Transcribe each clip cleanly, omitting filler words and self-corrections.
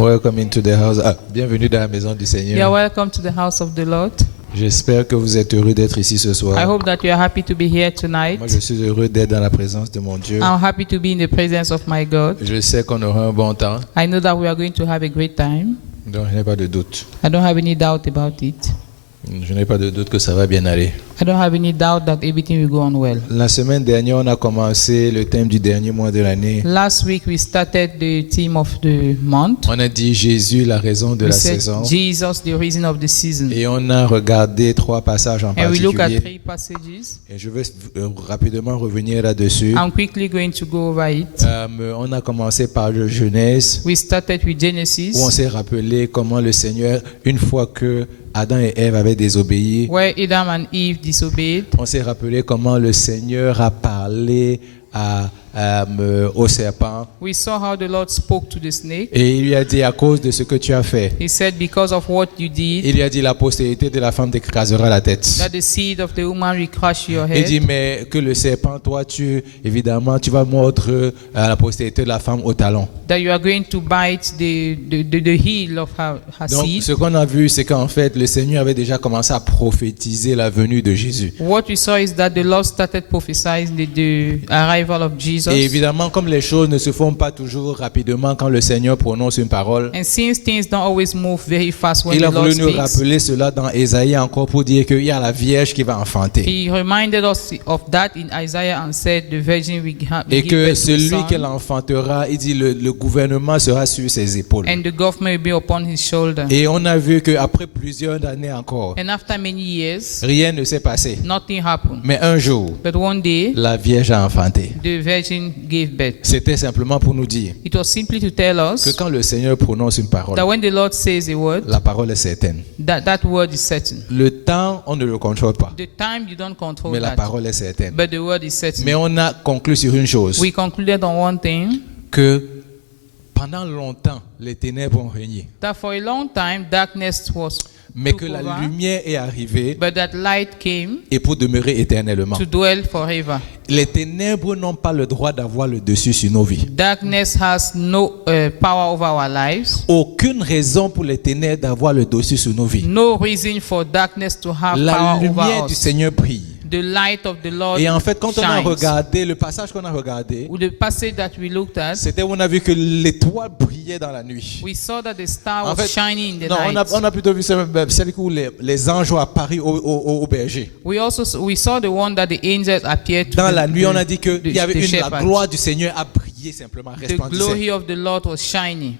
Welcome into the house. Bienvenue dans la maison du You are Seigneur. welcome to the house of the Lord. J'espère que vous êtes heureux d'être ici ce I soir. hope that you are happy to be here tonight. Moi, je suis heureux d'être dans la présence de mon Dieu. I'm happy to be in the presence of my God. Je sais qu'on aura un bon temps, I know that we are going to have a great time. donc je n'ai pas de doute. I don't have any doubt about it. Je n'ai pas de doute que ça va bien aller. I don't have any doubt that everything will go on well. La semaine dernière, on a commencé le thème du dernier mois de l'année. Last week we started the theme of the month. On a dit Jésus, la raison de We la said saison. Jesus, the reason of the season. Et on a regardé 3 passages en And we look at particulier. 3 passages. Et je vais rapidement revenir là-dessus. I'm quickly going to go over it. On a commencé par le Genèse, We started with où on Genesis, s'est rappelé comment le Seigneur, une fois que Adam et Ève avaient désobéi, where Adam and Eve disobeyed. on s'est rappelé comment le Seigneur a parlé au serpent We saw how the Lord spoke to the snake. et il lui a dit à cause de ce que tu as fait, He said, because of what you did, il lui a dit la postérité de la femme t'écrasera la tête. that the seed of the woman will crush your Il dit head. mais que le serpent, toi évidemment tu vas mordre la postérité de la femme au talon. That you are going to bite the heel of her Donc seed. ce qu'on a vu, c'est qu'en fait le Seigneur avait déjà commencé à prophétiser la venue de Jésus. What we saw is that the Lord started prophesying the arrival of Jesus. Et évidemment, comme les choses ne se font pas toujours rapidement quand le Seigneur prononce une parole, And since things don't always move very fast when il the a Lord voulu nous speaks, rappeler cela dans Ésaïe encore pour dire qu'il y a la Vierge qui va enfanter. He reminded us of that in Isaiah and said, the virgin will Et give que birth to a celui qu'elle son, enfantera, il dit le gouvernement sera sur ses épaules. and the government will be upon his shoulder. Et on a vu qu'après plusieurs années encore, And after many years, rien ne s'est passé. nothing happened. Mais un jour, But one day, la Vierge a enfanté. the virgin gave birth. C'était simplement pour nous dire It was simply to tell que us quand le Seigneur prononce une parole, that when the Lord says a word, la parole est certaine. that word is certain. Le temps, on ne le contrôle pas, The time you don't control mais la that, parole est certaine. but the word is certain. Mais on a conclu sur une chose, We concluded on one thing, que pendant longtemps, les ténèbres ont régné, that for a long time darkness was mais took que la over, lumière est arrivée but that light came et pour demeurer éternellement. to dwell forever. Les ténèbres n'ont pas le droit d'avoir le dessus sur nos vies. Darkness has no power over our lives. Aucune raison pour les ténèbres d'avoir le dessus sur nos vies. No reason for darkness to have La power lumière over du us. Seigneur brille. The light of the Lord Et en fait, quand on a shines. regardé, le passage qu'on a regardé, With the passage that we looked at, c'était où on a vu que l'étoile brillait dans la nuit. we saw that the star En was fait, shining in the non, night. on a plutôt vu celle où les anges ont apparu au berger. We saw the one that the angels appeared to Dans the, la nuit, on a dit que the- il y avait the la shepherds. gloire du Seigneur a brillé simplement, The resplendissait. glory of the Lord was shining.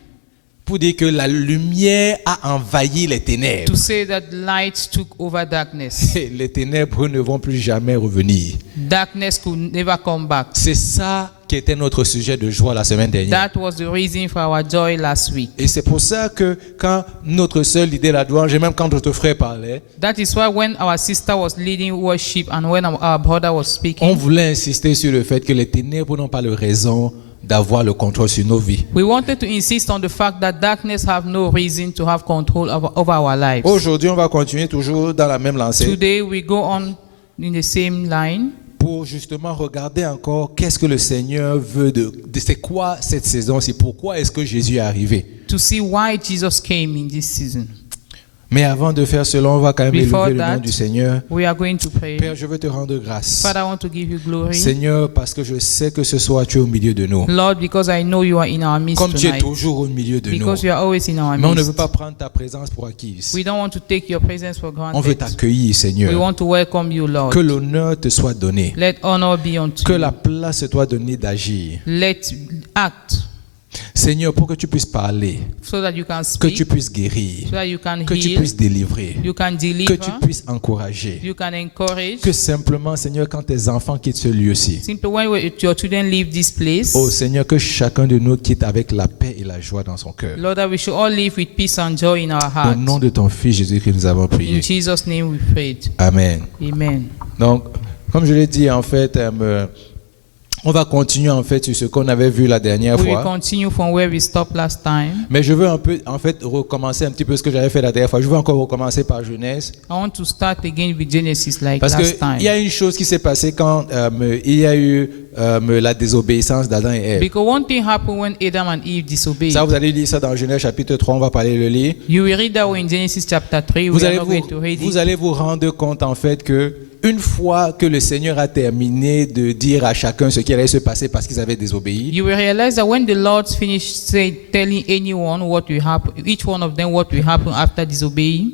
Pour dire que la lumière a envahi les To ténèbres. say that light took over darkness. Et les ténèbres ne vont plus jamais revenir. Darkness could never come back. C'est ça qui était notre sujet de joie la semaine dernière. That was the reason for our joy last week. Et c'est pour ça que quand notre sœur lidait la louange, et même quand notre frère parlait, That is why when our sister was leading worship and when our brother was on speaking, voulait insister sur le fait que les ténèbres n'ont pas de raison d'avoir le contrôle sur nos vies. we wanted to insist on the fact that darkness have no reason to have control over our lives. Aujourd'hui, on va continuer toujours dans la même lancée Today we go on in the same line pour justement regarder encore qu'est-ce que le Seigneur veut c'est quoi cette saison-ci, pourquoi est-ce que Jésus est arrivé. to see why Jesus came in this season. Mais avant de faire cela, on va quand même Before élever le that, nom du Seigneur. We are going to pray. Père, je veux te rendre grâce. Father, I want to give you glory. Seigneur, parce que je sais que ce soir tu es au milieu de nous. Lord, because I know you are in our midst Comme tu es tonight. toujours au milieu de nous. Because you are always in our Mais on ne veut midst. pas prendre ta présence pour acquise. We don't want to take your presence for On veut granted. t'accueillir, We Seigneur. want to welcome you, Lord. Que l'honneur te soit donné. Let honor be unto Que you. la place te soit donnée d'agir. Let act Seigneur, pour que tu puisses parler, so that you can que tu speak, puisses guérir, so that you can que tu heal, puisses délivrer, you can que deliver, tu puisses encourager. you can encourage. Que simplement, Seigneur, quand tes enfants quittent ce lieu-ci, Simply when your children leave this place, oh Seigneur, que chacun de nous quitte avec la paix et la joie dans son cœur. Lord, that we should all live with peace and joy in our Au hearts. nom de ton Fils Jésus que nous avons prié. In Jesus' name we prayed. Amen. Amen. Donc, comme je l'ai dit, en fait, On va continuer en fait sur ce qu'on avait vu la dernière We will fois. continue from where we stopped last time. Mais je veux un peu, en fait, recommencer un petit peu ce que j'avais fait la dernière fois. Je veux encore recommencer par Genèse. I want to start again with Genesis like Parce last qu'il y a time. une chose qui s'est passée quand il y a eu la désobéissance d'Adam et Ève. Because one thing happened when Adam and Eve disobeyed. Ça, vous allez lire ça dans Genèse chapitre 3, on va parler le lire. You will read that one in Genesis chapter 3. Vous We are allez not going to read vous it. allez vous rendre compte en fait que une fois que le Seigneur a terminé de dire à chacun ce qui allait se passer parce qu'ils avaient désobéi, You will realize that when the Lord finished telling anyone what will happen, each one of them what will happen after disobeying,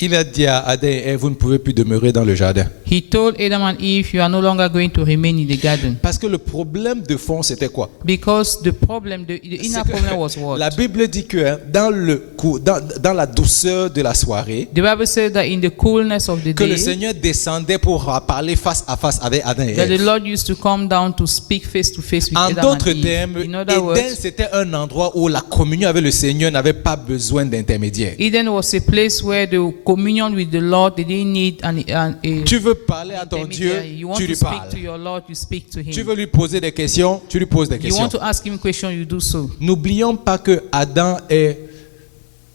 il a dit à Adam et Ève, vous ne pouvez plus demeurer dans le jardin. he told Adam and Eve, you are no longer going to remain in the garden. Parce que le problème de fond, c'était quoi? Because the problem, the inner C'est que problem was what? la Bible dit que hein, dans la douceur de la soirée, The Bible says that in the coolness of the que le day, Seigneur descendait pour parler face à face avec Adam et that the Ève. Lord used to come down to speak face to face with En Adam d'autres and Eve. termes, In other Éden, words, c'était un endroit où la communion avec le Seigneur n'avait pas besoin d'intermédiaire. Eden was a place where the communion with the Lord, they didn't need a Tu veux parler à ton Dieu, intermediary. You want tu to lui speak parles. to your Lord, you speak to Tu him. veux lui poser des questions, tu lui poses des You questions. want to ask him questions, you do so. N'oublions pas que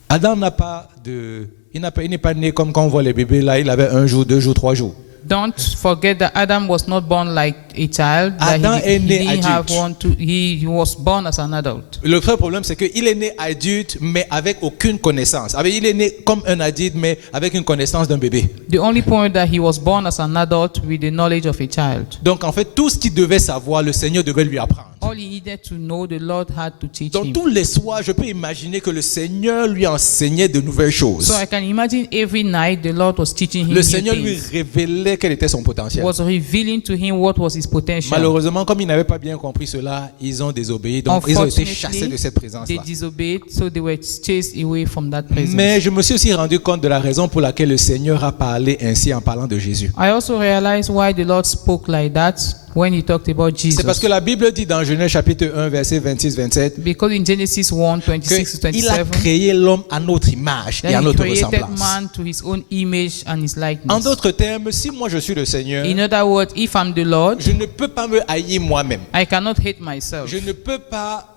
Adam n'a pas de, il n'est pas né comme quand on voit les bébés là, il avait 1 jour, 2 jours, 3 jours. Don't forget that Adam was not born like a child. That Adam est he né didn't have adulte. one to. He was born as an adult. Le vrai problème, c'est qu'il est né adulte, mais avec aucune connaissance. Il est né comme un adulte, mais avec une connaissance d'un bébé. The only point that he was born as an adult with the knowledge of a child. Donc, en fait, tout ce qu'il devait savoir, le Seigneur devait lui apprendre. All he needed to know, the Lord had to teach Donc, him. tous les soirs, je peux imaginer que le Seigneur lui enseignait de nouvelles choses. So I can imagine every night the Lord was teaching him Le new Seigneur lui things. révélait quel était son potentiel. Was revealing to him what was his potential. Malheureusement, comme ils n'avaient pas bien compris cela, ils ont désobéi. Donc, ils ont été chassés de cette they présence-là. disobeyed, so they were chased away from that presence. Mais je me suis aussi rendu compte de la raison pour laquelle le Seigneur a parlé ainsi en parlant de Jésus. I also realized why the Lord spoke like that when he talked about Jesus. C'est parce que la Bible dit dans Genèse chapitre 1, verset 26-27, Because in Genesis 1, 26 to qu'il a 27, créé l'homme à notre image et that à he notre created ressemblance. man to his own image and his En likeness. d'autres termes, si moi je suis le Seigneur, In other words, if I'm the Lord, je ne peux pas me haïr moi-même. I cannot hate myself. Je ne peux pas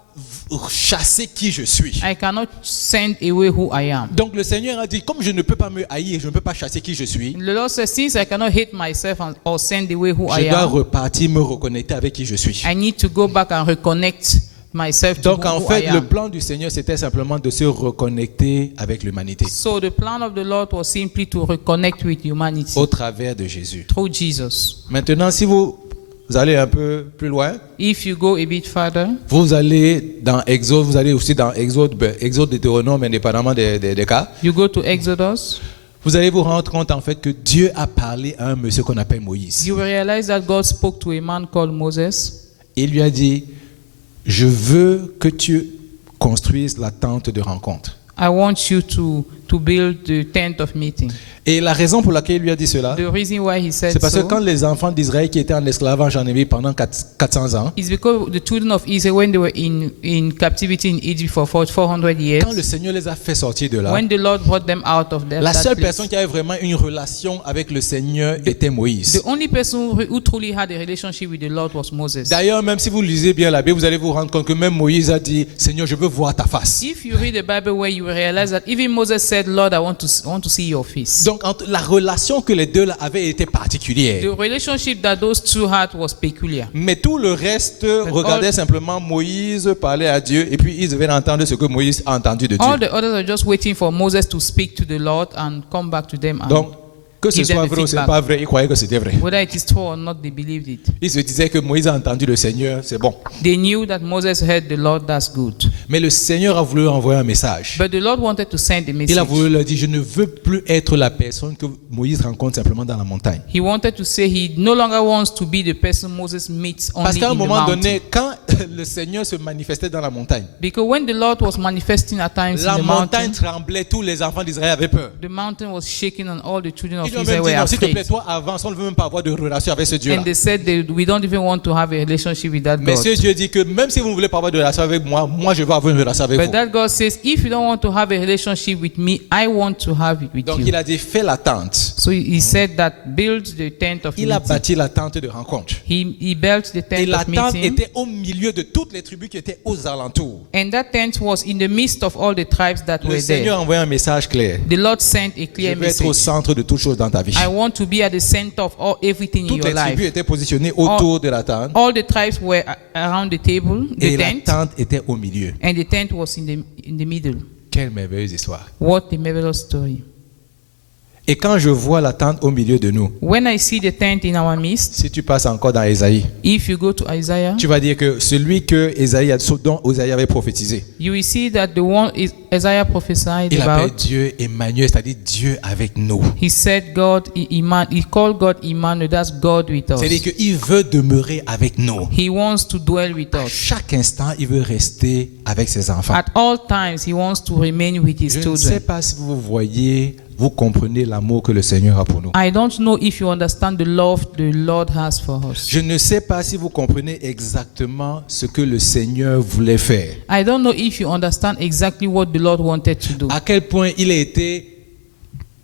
chasser qui je suis. I cannot send away who I am. Donc le Seigneur a dit, comme je ne peux pas me haïr, je ne peux pas chasser qui je suis, The Lord says, since I cannot hate myself or send away who je I dois am, repartir, me reconnecter avec qui je suis. I need to go back and reconnect myself to Donc en who I fait, le am. plan du Seigneur, c'était simplement de se reconnecter avec l'humanité So the plan of the Lord was simply to reconnect with humanity au travers de Jésus. through Jesus. Maintenant, si vous allez un peu plus loin, If you go a bit further, vous allez dans Exode, vous allez aussi dans Exode, Deutéronome, indépendamment des cas, you go to Exodus, vous allez vous rendre compte en fait que Dieu a parlé à un monsieur qu'on appelle Moïse. you will realize that God spoke to a man called Moses. Il lui a dit, je veux que tu construises la tente de rencontre. I want you to build the tent of meeting. Et la raison pour laquelle il lui a dit cela, The reason why he said c'est parce que so quand les enfants d'Israël qui étaient en esclavage en Égypte pendant 400 ans, is because the children of Israel, when they were in captivity in Egypt for 400 years, quand le Seigneur les a fait sortir de là, when the Lord brought them out of la that seule place, personne qui avait vraiment une relation avec le Seigneur était Moïse. the only person who truly had a relationship with the Lord was Moses. D'ailleurs, même si vous lisez bien la Bible, vous allez vous rendre compte que même Moïse a dit, Seigneur, je veux voir ta face. If you read the Bible where you will realize that even Moses said, Lord, I want to see your face. Donc, la relation que les deux là avaient été particulière. The relationship that those two had was peculiar. Mais tout le reste regardait simplement Moïse parler à Dieu et puis ils devaient entendre ce que Moïse a entendu de Dieu. All the others are just waiting for Moses to speak to the Lord and come back to them. And Donc, que ce give them soit the vrai ou ce n'est feedback. pas vrai, ils croyaient que c'était vrai. Whether it is true or not, they believed it. Ils se disaient que Moïse a entendu le Seigneur, c'est bon. They knew that Moses heard the Lord, that's good. Mais le Seigneur a voulu envoyer un message. But the Lord wanted to send a Il a message. voulu leur dire, je ne veux plus être la personne que Moïse rencontre simplement dans la montagne. He wanted to say he no longer wants to be the person Moses meets Parce only qu'à un in the moment mountain. donné, quand le Seigneur se manifestait dans la montagne, Because when the Lord was manifesting at times la in the montagne mountain, tremblait, tous les enfants d'Israël avaient peur. the mountain was shaking and all the children of Ils ont Israel même dit, were non, s'il te plaît, afraid. toi avance, on ne veut même pas avoir de relation avec ce Dieu-là. And they said we don't even want to have a relationship with that Mais God. ce Dieu dit que même si vous ne voulez pas avoir de relation avec moi, moi je veux avoir une relation avec But vous. that God says, if you don't want to have a relationship with me, I want to have it with Donc you. il a dit, fais la tente. So he said that build the tent of Il a meeting. bâti la tente de rencontre. He built the Et tent la of tente meeting. était au milieu de toutes les tribus qui étaient aux alentours. And that tent was in the midst of all the tribes that Le were Seigneur there. a envoyé un message clair. The Lord sent a Je clear veux être au message. centre de toutes choses dans ta vie. I want to be at the center of everything in Toutes your les tribus life. étaient positionnées autour de la tente. All the tribes were around the table, Et the la tent, tente était au milieu. and the tent was in the middle. Quelle merveilleuse histoire. What a marvelous story. Et quand je vois la tente au milieu de nous, When I see the tent in our midst, si tu passes encore dans Ésaïe, if you go to Isaiah, tu vas dire que celui dont Ésaïe avait prophétisé, you will see that the one Isaiah prophesied il appelle about, Dieu Emmanuel, c'est-à-dire Dieu avec nous. he said God, he called God Emmanuel, that's God with us. C'est-à-dire qu'il veut demeurer avec nous. He wants to dwell with À us. chaque instant, il veut rester avec ses enfants. At all times, he wants to remain with his Je ne sais children. pas si vous voyez, vous comprenez l'amour que le Seigneur a pour nous. I don't know if you understand the love the Lord has for us. Je ne sais pas si vous comprenez exactement ce que le Seigneur voulait faire. I don't know if you understand exactly what the Lord wanted to do. À quel point il a été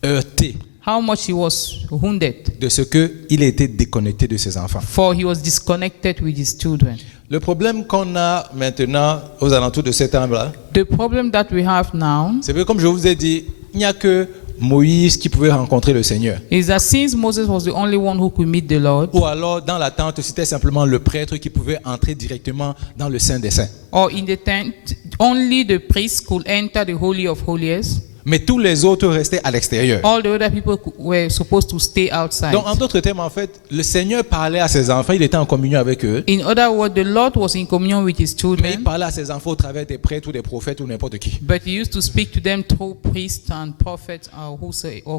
heurté How much he was wounded, de ce qu'il a été déconnecté de ses enfants. for he was disconnected with his children. Le problème qu'on a maintenant aux alentours de cet là The problem that we have now c'est que comme je vous ai dit, il n'y a que Moïse qui pouvait rencontrer le Seigneur. is that since Moses was the only one who could meet the Lord, Ou alors dans la tente, c'était simplement le prêtre qui pouvait entrer directement dans le Saint des Saints. or in the tent, only the priest could enter the Holy of Holies. Mais tous les autres restaient à l'extérieur. All the other people were supposed to stay outside. Donc en d'autres termes, en fait, le Seigneur parlait à ses enfants, il était en communion avec eux. In other words, the Lord was in communion with his Mais il children, parlait à ses enfants au travers des prêtres ou des prophètes ou n'importe qui. but he used to speak to them through priests and prophets or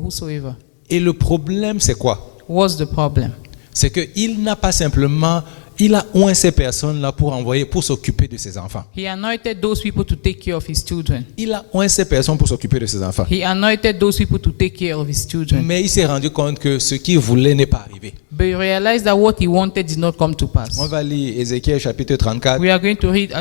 whosoever. Et le problème, c'est quoi? What's the problem? C'est qu'il n'a pas simplement, il a oint ces personnes-là pour s'occuper de ses enfants. He anointed those people to take care of his children. Il a oint ces personnes pour s'occuper de ses enfants. He anointed those people to take care of his children. Mais il s'est rendu compte que ce qu'il voulait n'est pas arrivé. But he realized that what he wanted did not come to pass. On va lire Ézéchiel chapitre 34, We are going to read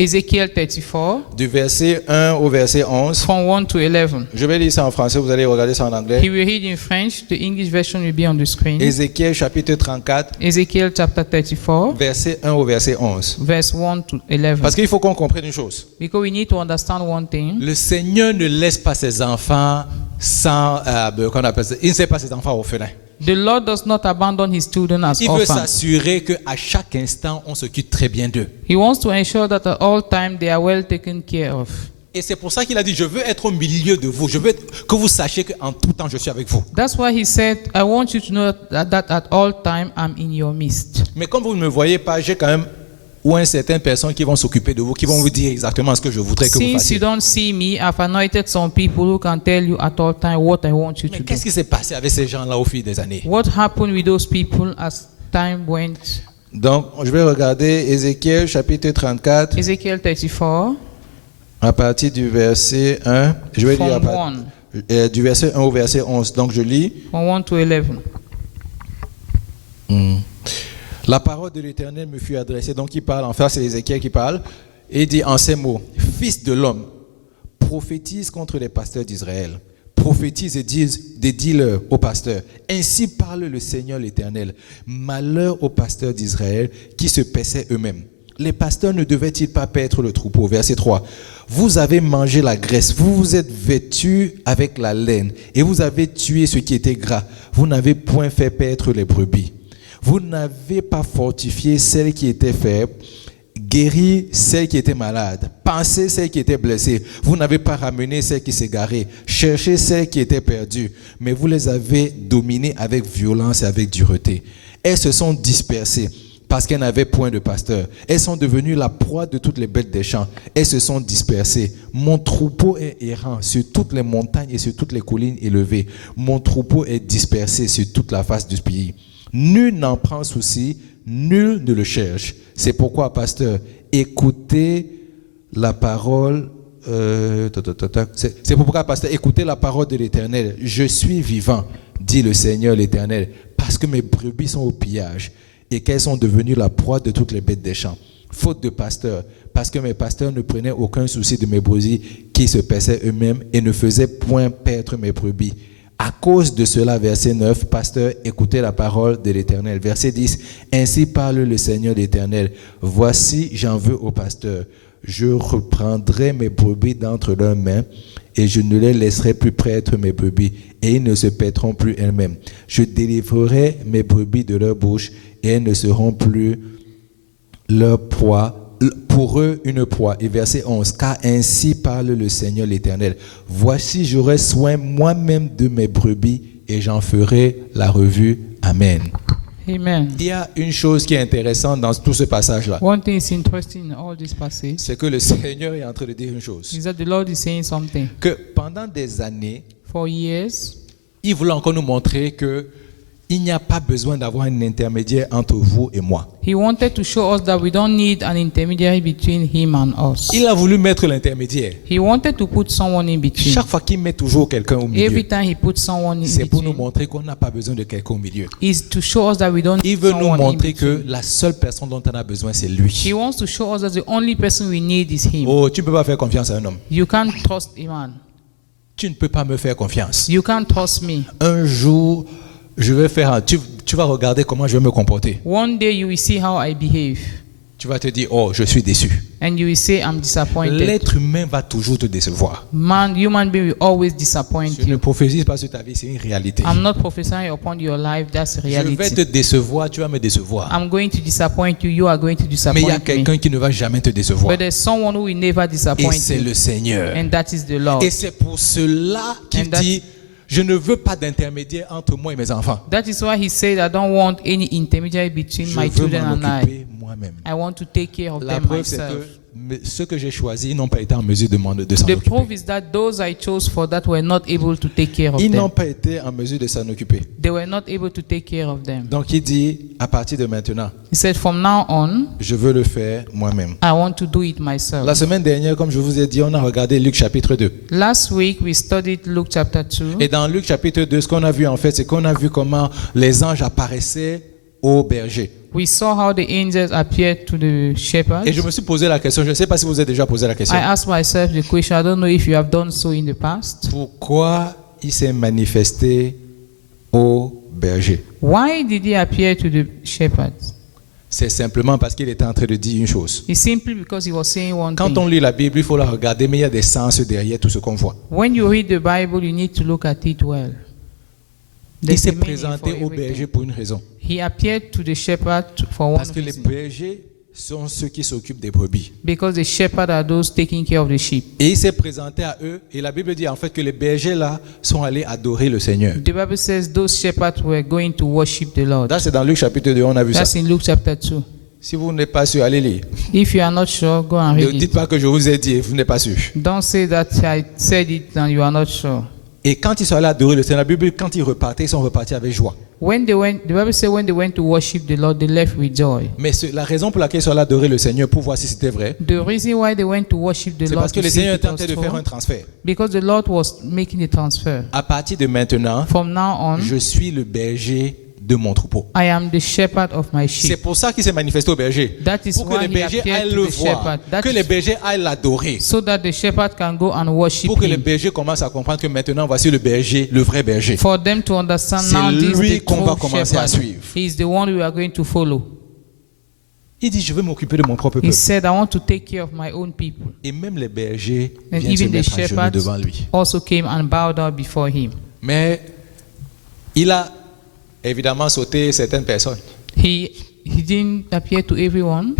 Ezekiel 34 du verset 1 au verset 11. from 1 to 11. Je vais lire ça en français, vous allez regarder ça en He anglais. will read in French. The English version will be on the screen. Ézéchiel chapitre 34, Ezekiel chapter 34, verset 1 au verset 11. verse 1 to 11. Parce qu'il faut qu'on comprenne une chose. Because we need to understand one thing. Le Seigneur ne laisse pas ses enfants sans, qu'on appelle ça, il ne laisse pas ses enfants orphelins. The Lord does not abandon his children as Il veut orphans. s'assurer qu'à chaque instant, on s'occupe très bien d'eux. He wants to ensure that at all time they are well taken care of. Et c'est pour ça qu'il a dit, je veux être au milieu de vous. Je veux que vous sachiez qu'en tout temps, je suis avec vous. That's why he said, I want you to know that at all time I'm in your midst. Mais comme vous ne me voyez pas, j'ai quand même certaines personnes qui vont s'occuper de vous, qui vont vous dire exactement ce que je voudrais que vous Since you fassiez. don't see me, I've anointed some people who can tell you at all time what I want you Mais to do. qu'est-ce qui s'est passé avec ces gens-là au fil des années? What happened with those people as time went? Donc, je vais regarder Ézéchiel chapitre 34 Ezekiel 34, à partir du verset 1. Je vais lire from 1, du verset 1 au verset 11. Donc, je lis. from 1 to 11. La parole de l'Éternel me fut adressée. Donc, il parle, enfin, c'est Ézéchiel qui parle. Et il dit en ces mots, Fils de l'homme, prophétise contre les pasteurs d'Israël. Prophétise et dis-leur aux pasteurs. Ainsi parle le Seigneur l'Éternel. Malheur aux pasteurs d'Israël qui se paissaient eux-mêmes. Les pasteurs ne devaient-ils pas paître le troupeau? Verset 3. Vous avez mangé la graisse, vous vous êtes vêtus avec la laine, et vous avez tué ce qui était gras. Vous n'avez point fait paître les brebis. Vous n'avez pas fortifié celles qui étaient faibles, guéri celles qui étaient malades, pansé celles qui étaient blessées. Vous n'avez pas ramené celles qui s'égaraient, cherché celles qui étaient perdues, mais vous les avez dominées avec violence et avec dureté. Elles se sont dispersées parce qu'elles n'avaient point de pasteur. Elles sont devenues la proie de toutes les bêtes des champs. Elles se sont dispersées. Mon troupeau est errant sur toutes les montagnes et sur toutes les collines élevées. Mon troupeau est dispersé sur toute la face du pays. Nul n'en prend souci, nul ne le cherche. C'est pourquoi, pasteur, écoutez la parole C'est pourquoi, pasteur, écoutez la parole de l'Éternel. Je suis vivant, dit le Seigneur l'Éternel, parce que mes brebis sont au pillage et qu'elles sont devenues la proie de toutes les bêtes des champs. Faute de pasteurs, parce que mes pasteurs ne prenaient aucun souci de mes brebis qui se paissaient eux-mêmes et ne faisaient point paître mes brebis. À cause de cela, verset 9, pasteur, écoutez la parole de l'Éternel. Verset 10, ainsi parle le Seigneur l'Éternel. Voici, j'en veux aux pasteurs. Je reprendrai mes brebis d'entre leurs mains et je ne les laisserai plus paître mes brebis et ils ne se paîtront plus elles-mêmes. Je délivrerai mes brebis de leur bouche et elles ne seront plus leur proie, pour eux une proie. Et verset 11, car ainsi parle le Seigneur l'Éternel. Voici, j'aurai soin moi-même de mes brebis et j'en ferai la revue. Amen. Amen. Il y a une chose qui est intéressante dans tout ce passage-là. One thing is interesting in all this passage C'est que le Seigneur est en train de dire une chose. is that the Lord is saying something. Que pendant des années, For years, il voulait encore nous montrer que il n'y a pas besoin d'avoir un intermédiaire entre vous et moi. He wanted to show us that we don't need an intermediary between him and us. Il a voulu mettre l'intermédiaire. He wanted to put someone in between. Chaque fois qu'il met toujours quelqu'un au milieu, Every time he puts someone in c'est pour nous between, montrer qu'on n'a pas besoin de quelqu'un au milieu. is to show us that we don't Il need veut nous someone in montrer between. que la seule personne dont on a besoin, c'est lui. He wants to show us that the only person we need is him. Oh, tu ne peux pas faire confiance à un homme. You can't trust a man. Tu ne peux pas me faire confiance. You can't trust me. Un jour, je vais faire. Tu vas regarder comment je vais me comporter. One day you will see how I behave. Tu vas te dire, oh, je suis déçu. And you will say, I'm disappointed. L'être humain va toujours te décevoir. Human being will always disappoint Je ne you. prophétise pas sur ta vie, c'est une réalité. I'm not prophesying upon your life, that's a Je vais reality. te décevoir, tu vas me décevoir. I'm going to disappoint you, you are going to Mais il y a disappoint me. quelqu'un qui ne va jamais te décevoir. But there's someone who will never Et disappoint c'est you, le Seigneur. and that is the Lord. Et c'est pour cela qu'il And that's- dit, je ne veux pas d'intermédiaire entre moi et mes enfants. That is why he said, I don't want any intermediary between Je my veux children m'en and I. occuper moi-même. I want to take care of La them preuve, c'est myself. que ceux que j'ai choisis n'ont pas été en mesure de s'en The proof occuper. is that those I chose for that were not able to take care of Ils n'ont them. pas été en mesure de s'en occuper. They were not able to take care of them. Donc il dit, à partir de maintenant, He said, from now on, je veux le faire moi-même. I want to do it myself. La semaine dernière, comme je vous ai dit, on a regardé Luc chapitre 2. Last week, we studied Luke chapter 2. Et dans Luc chapitre 2, ce qu'on a vu en fait, c'est qu'on a vu comment les anges apparaissaient aux bergers. We saw how the angels appeared to the shepherds. Et je me suis posé la question, je ne sais pas si vous avez déjà posé la question. I asked myself the question, I don't know if you have done so in the past. Pourquoi il s'est manifesté aux bergers? Why did he appear to the shepherds? C'est simplement parce qu'il était en train de dire une chose. It's simply because he was saying one Quand thing. on lit la Bible, il faut la regarder, mais il y a des sens derrière tout ce qu'on voit. When you read the Bible, you need to look at it well. Il There's s'est a meaning présenté for aux everything. bergers pour une raison. He appeared to the shepherd for one Parce que les reason. bergers sont ceux qui s'occupent des brebis. Because the shepherds are those taking care of the sheep. Et il s'est présenté à eux, et la Bible dit en fait que les bergers là sont allés adorer le Seigneur. The Bible says those shepherds were going to worship the Lord. Là, c'est dans Luc chapitre 2, on a vu ça. That's in Luke chapter 2. Si vous n'êtes pas sûr, allez lire. If you are not sure, go and Ne read dites it. pas que je vous ai dit, vous n'êtes pas sûr. Don't say that I said it and you are not sure. Et quand ils sont allés adorer le Seigneur, la Bible, quand ils repartaient, ils sont repartis avec joie. When they went, the Bible says when they went to worship the Lord, they left with joy. Mais la raison pour laquelle ils sont allés adorer le Seigneur, pour voir si c'était vrai, The reason why they went to worship the c'est Lord parce que to le see Seigneur if it était en train was de faire un true, transfert. because the Lord was making a transfer. À partir de maintenant, From now on, je suis le berger de mon troupeau. I am the shepherd of my C'est sheep. pour ça qu'il s'est manifesté aux bergers. That is Pour que why les he bergers appeared aillent to le the voir. shepherd. That Que is les bergers aillent l'adorer. so that the shepherd can go and worship Pour que les him. bergers commencent à comprendre que maintenant, voici le berger, le vrai berger. For them to understand C'est now this lui is the qu'on va true commencer à shepherd. suivre. He is the one we are going to follow. Il dit, je veux m'occuper de mon propre He peuple. said, I want to take care of my own people. Et même les bergers And viennent se even the mettre à genoux shepherds devant lui. also came and bowed down before him. Mais il a évidemment sauté certaines personnes. He didn't appear to everyone.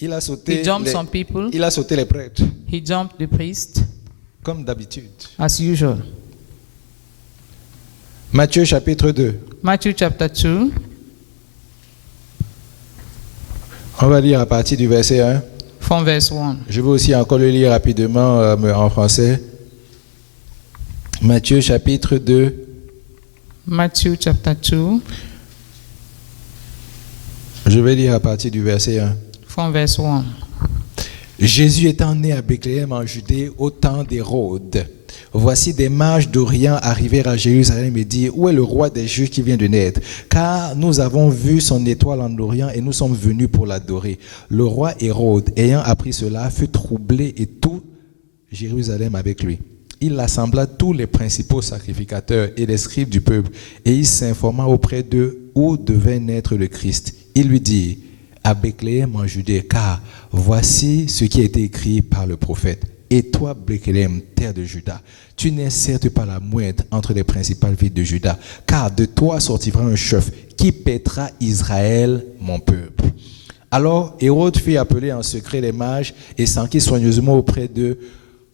Il a sauté, He jumped some people. il a sauté les prêtres, He jumped the priest, comme d'habitude. as usual. Matthieu chapitre 2. Matthew chapter 2, On va lire à partir du verset 1. from verse 1. Je vais aussi encore le lire rapidement en français. Matthieu chapitre 2. Matthew chapter 2, Je vais lire à partir du verset 1. from verse 1. Jésus étant né à Bethléem en Judée au temps d'Hérode, voici des mages d'Orient arrivèrent à Jérusalem et dirent, où est le roi des Juifs qui vient de naître? Car nous avons vu son étoile en Orient et nous sommes venus pour l'adorer. Le roi Hérode, ayant appris cela, fut troublé et tout Jérusalem avec lui. Il assembla tous les principaux sacrificateurs et les scribes du peuple et il s'informa auprès d'eux où devait naître le Christ. Il lui dit, à Bethléem en Judée, car voici ce qui a été écrit par le prophète. Et toi, Bethléem, terre de Juda, tu n'es certes pas la moindre entre les principales villes de Juda, car de toi sortira un chef qui paîtra Israël, mon peuple. Alors Hérode fit appeler en secret les mages et s'enquit soigneusement auprès d'eux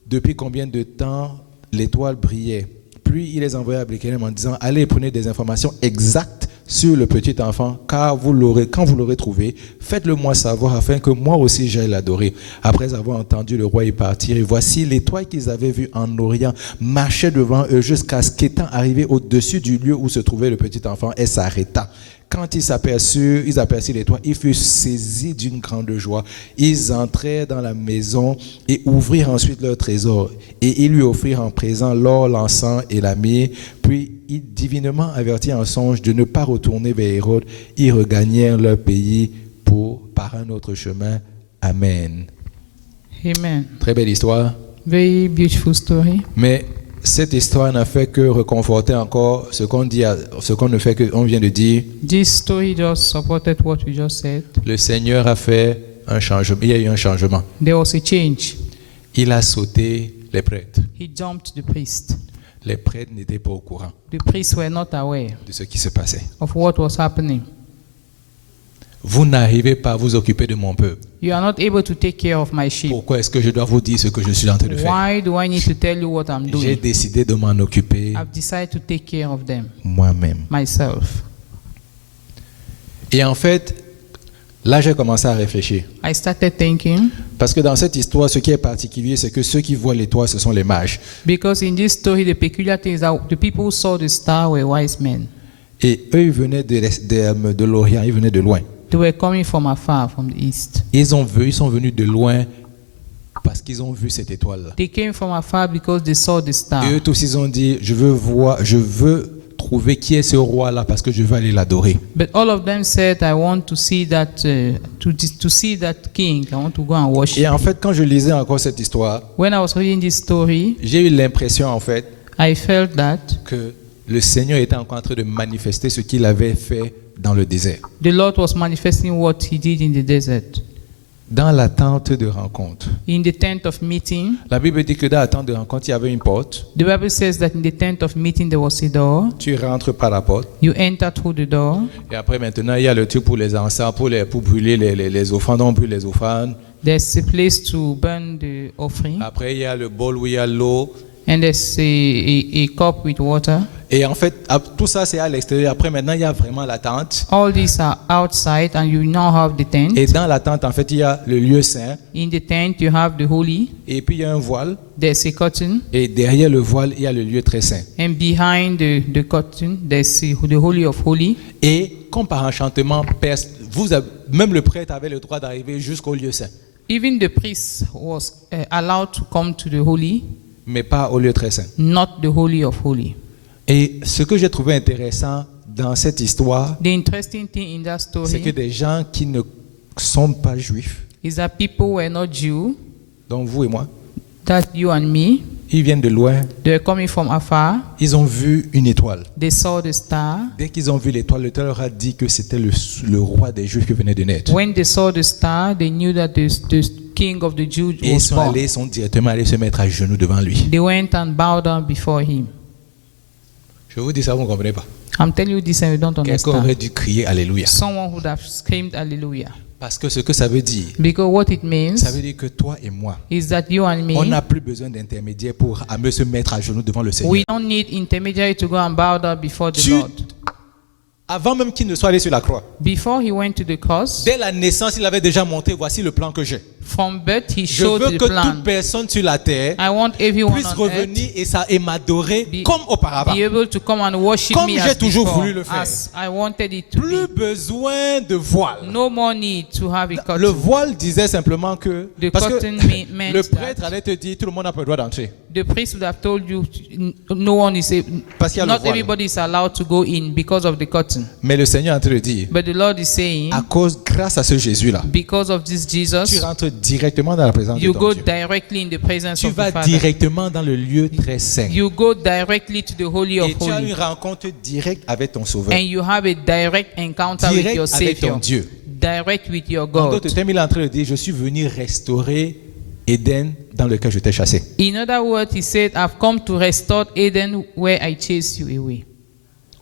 depuis combien de temps l'étoile brillait. Puis il les envoya à Bethléem en disant, allez prenez des informations exactes sur le petit enfant, car quand vous l'aurez trouvé, faites-le moi savoir afin que moi aussi j'aille l'adorer. Après avoir entendu le roi y partir, et voici l'étoile qu'ils avaient vue en Orient marchait devant eux jusqu'à ce qu'étant arrivé au-dessus du lieu où se trouvait le petit enfant, elle s'arrêta. Quand ils aperçurent l'étoile, ils furent saisis d'une grande joie. Ils entrèrent dans la maison et ouvrirent ensuite leur trésor. Et ils lui offrirent en présent l'or, l'encens et la myrrhe. Puis, ils, divinement avertis en songe de ne pas retourner vers Hérode, ils regagnèrent leur pays par un autre chemin. Amen. Amen. Très belle histoire. Very beautiful story. Mais cette histoire n'a fait que reconforter encore ce qu'on ne fait que on vient de dire. This story just supported what we just said. Le Seigneur a fait un changement. Il y a eu un changement. There was a change. Il a sauté les prêtres. He jumped the priest. Les prêtres n'étaient pas au courant The priests were not aware de ce qui se passait. of what was happening. Vous n'arrivez pas à vous occuper de mon peuple. You are not able to take care of my sheep. Pourquoi est-ce que je dois vous dire ce que je suis en train de faire? Why do I need to tell you what I'm J'ai doing? décidé de m'en occuper I've decided to take care of them moi-même. myself. Et en fait, là j'ai commencé à réfléchir. I started thinking, Parce que dans cette histoire, ce qui est particulier, c'est que ceux qui voient l'étoile, ce sont les mages. because in this story, the peculiar thing is that the people who saw the star were wise men. Et eux, ils venaient de l'Orient, ils venaient de loin. They were coming from afar, from the east. Ils sont venus de loin parce qu'ils ont vu cette étoile-là. They came from afar because they saw the star. Et eux tous, ils ont dit, je veux trouver qui est ce roi-là parce que je veux aller l'adorer. But all of them said, "I want to see that to see that king. I want to go and worship." Et en fait, quand je lisais encore cette histoire, When I was reading this story, j'ai eu l'impression en fait I felt that que le Seigneur était encore en train de manifester ce qu'il avait fait dans le désert. the Lord was manifesting what He did in the desert, Dans la tente de rencontre. in the tent of meeting. La Bible dit que dans la tente de rencontre, il y avait une porte. The Bible says that in the tent of meeting there was a door. Tu rentres par la porte. You enter through the door. Et après, maintenant, il y a le truc pour les encens, pour brûler les offrandes. On brûle les offrandes. There's a place to burn the offering, Après, il y a le bol où il y a l'eau. and there's a cup with water. Et en fait, tout ça, c'est à l'extérieur. Après, maintenant, il y a vraiment la tente. All these are outside, and you now have the tent. Et dans la tente, en fait, il y a le lieu saint. In the tent, you have the holy. Et puis, il y a un voile. There's a curtain, Et derrière le voile, il y a le lieu très saint. and behind the curtain, there's the holy of holy. Et comme par enchantement, même le prêtre avait le droit d'arriver jusqu'au lieu saint. Even the priest was allowed to come to the holy, Mais pas au lieu très saint. not the holy of holy. Et ce que j'ai trouvé intéressant dans cette histoire, The interesting thing in that c'est que story des gens qui ne sont pas juifs, is that people were not Jew, donc vous et moi, that you and me, ils viennent de loin, they were coming from afar. ils ont vu une étoile. They saw the star. Dès qu'ils ont vu l'étoile, l'étoile leur a dit que c'était le roi des Juifs qui venait de naître. When they saw the star, they knew that the king of the Jews Et was born. ils sont directement allés se mettre à genoux devant lui. They went and bowed down before him. Je vous dis ça, vous ne comprenez pas. I'm telling you this and you don't Quelqu'un aurait understand. dû crier Alléluia. Someone would have screamed hallelujah. Parce que ce que ça veut dire, Because what it means ça veut dire que toi et moi, is that you and on me, n'a plus besoin d'intermédiaire pour se mettre à genoux devant le Seigneur. we don't need intermediary to go and bow down before the Tu- Lord. Avant même qu'il ne soit allé sur la croix, Before he went to the cross, dès la naissance, il avait déjà montré, voici le plan que j'ai. from birth he Je showed veux the que toute plan. personne sur la terre I want everyone puisse on earth revenir et m'adorer be- comme auparavant. be able to come and worship Comme me j'ai as toujours before, voulu le faire. as I wanted it to Plus be. besoin de voile. No more need to have a Le curtain. voile disait simplement que, The parce que curtain meant le that prêtre allait te dire tout le monde n'a pas le droit d'entrer. the priest would have told you no one is Parce qu'il y a le not voile. everybody is allowed to go in because of the curtain. Mais le Seigneur est en train de dire, But the Lord is saying, grâce à ce Jésus-là, because of this tu Jesus, rentres directement dans la présence you de go ton Dieu. directly in the presence Tu of the vas Father. directement dans le lieu très saint. You go directly to the Holy of Et tu as une Holies. rencontre directe avec ton Sauveur. And you have a direct encounter with your Direct avec ton Savior. Dieu. Direct with your En God. d'autres termes, il est en train de dire, je suis venu restaurer Éden dans lequel je t'ai chassé. In other words, he said, I've come to restore Eden where I chased you away.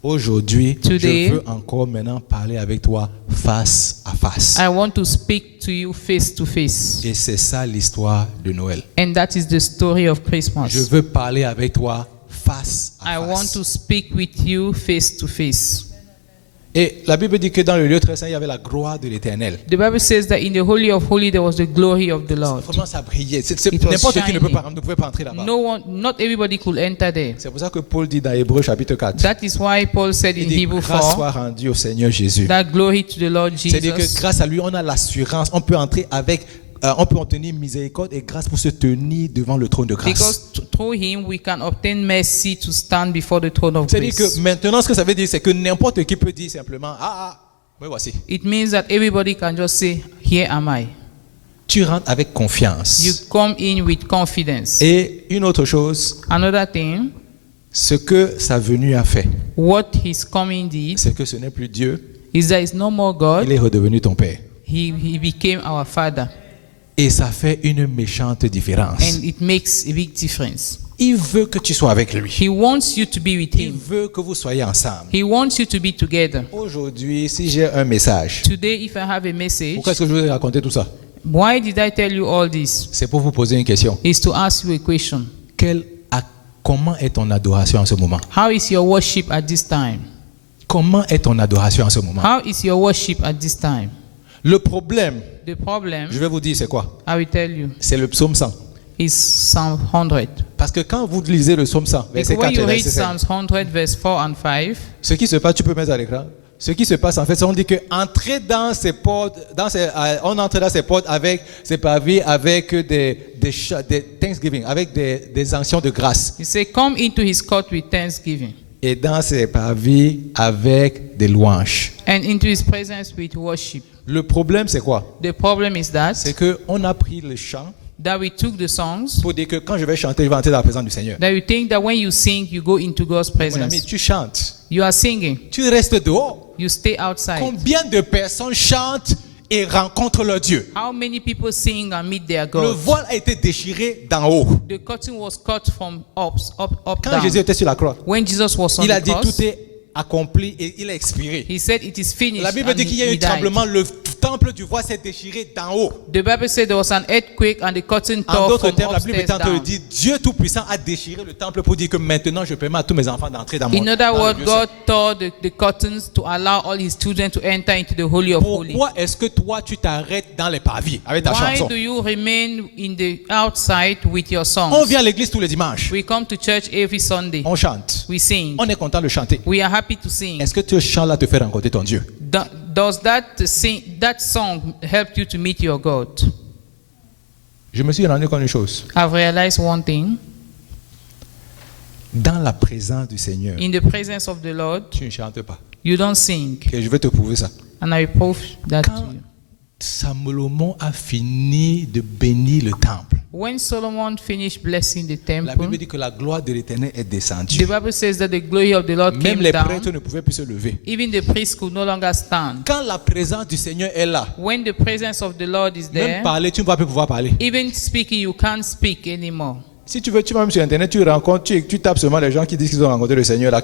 Aujourd'hui, Today, je veux encore maintenant parler avec toi face à face. I want to speak to you face to face. Et c'est ça l'histoire de Noël. And that is the story of Je Christmas. veux parler avec toi face à I want face. to speak with you face to face. Et la Bible dit que dans le lieu très saint, il y avait la gloire de l'Éternel. The Bible says that in the Holy of Holies there was the glory of the Lord. Vraiment, ça brillait. It was N'importe qui ne shining. pouvait pas entrer là-bas. No one, not everybody could enter there. C'est pour ça que Paul dit dans Hébreux chapitre 4, That is why Paul said il in dit, Hebrew grâce 4 soit rendue au Seigneur Jésus. that glory to the Lord C'est-à-dire que Jesus. grâce à lui, on a l'assurance, on peut entrer avec, on peut obtenir miséricorde et grâce pour se tenir devant le trône de grâce. Because through him we can obtain mercy to stand before the throne of C'est-à-dire grace. que maintenant, ce que ça veut dire, c'est que n'importe qui peut dire simplement, me voici. It means that everybody can just say, here am I. Tu rentres avec confiance. You come in with confidence. Et une autre chose, Another thing, ce que sa venue a fait, what his coming did c'est que ce n'est plus Dieu, is that it's no more il God. est redevenu ton Père. He became our Father. Et ça fait une méchante différence. And it makes a big difference. Il veut que tu sois avec lui. He wants you to be with Il him. veut que vous soyez ensemble. He wants you to be together. Aujourd'hui, si j'ai un message, Today, if I have a message, pourquoi est-ce que je vous ai raconté tout ça? why did I tell you all this? C'est pour vous poser une question. Is to ask you a question. Comment est ton adoration en ce moment? How is your worship at this time? Comment est ton adoration en ce moment? How is your worship at this time? Le problème, The problem, je vais vous dire c'est quoi? I will tell you, C'est le psaume 100. is Psalm 100. Parce que quand vous lisez le psaume 100, verset Because when 4 you et read verset 5, Psalms 100, verse 4 and 5, ce qui se passe, tu peux mettre à l'écran. Ce qui se passe en fait, c'est on dit que entrer dans ces portes, on entre dans ces portes avec ces pavés, avec des Thanksgiving, avec des actions de grâce. he said, come into his court with thanksgiving, Et dans ces pavés avec des louanges. and into his presence with worship. Le problème, c'est quoi? The problem is that, C'est qu'on a pris le chant that we took the songs, pour dire que quand je vais chanter, je vais entrer dans la présence du Seigneur. that you think that when you sing, you go into God's Mon ami, presence. tu chantes, You are singing, tu restes dehors. you stay outside. Combien de personnes chantent et rencontrent leur Dieu? How many people sing and meet their Le God? voile a été déchiré d'en haut. The curtain was cut from up Quand down. Jésus était sur la croix, When Jesus was on il a the dit cross, tout est accompli et il a expiré. he said it is finished. La Bible and dit qu'il y a eu he un died. tremblement, le temple du voile s'est déchiré d'en haut. The Bible said there was an earthquake and the curtain En tore d'autres from termes, la Bible upstairs est en train de down. dire Dieu Tout-Puissant a déchiré le temple pour dire que maintenant je permets à tous mes enfants d'entrer dans mon In other dans le words, lieu God saint. tore the curtains to allow all his children to enter into the Holy of Holies. Pourquoi est-ce que toi tu t'arrêtes dans les pavis avec ta Why chanson? do you remain in the outside with your On songs? vient à l'église tous les dimanches. We come to church every Sunday. On chante. We sing. On est content de chanter. We are happy to sing. Est-ce que ce chant-là te fait rencontrer ton Dieu? Does that song help you to meet your God? Je me suis rendu compte d'une chose. I've realized one thing. Dans la présence du Seigneur, In the presence of the Lord, tu ne chantes pas. you don't sing. Et je vais te prouver ça. And I will prove that to Quand you. Salomon a fini de bénir le temple, When Solomon finished blessing the la Bible temple, dit que la gloire de l'Éternel est descendue. the Bible says that the glory of the Lord Même came les down. prêtres ne pouvaient plus se lever. Even the priests could no longer stand. Quand la présence du Seigneur est là, When the presence of the Lord is même there, parler, tu ne vas plus pouvoir parler. even speaking, you can't speak anymore. Si tu veux, tu vas même sur Internet, tu rencontres, tu tapes seulement les gens qui disent qu'ils ont rencontré le Seigneur, là,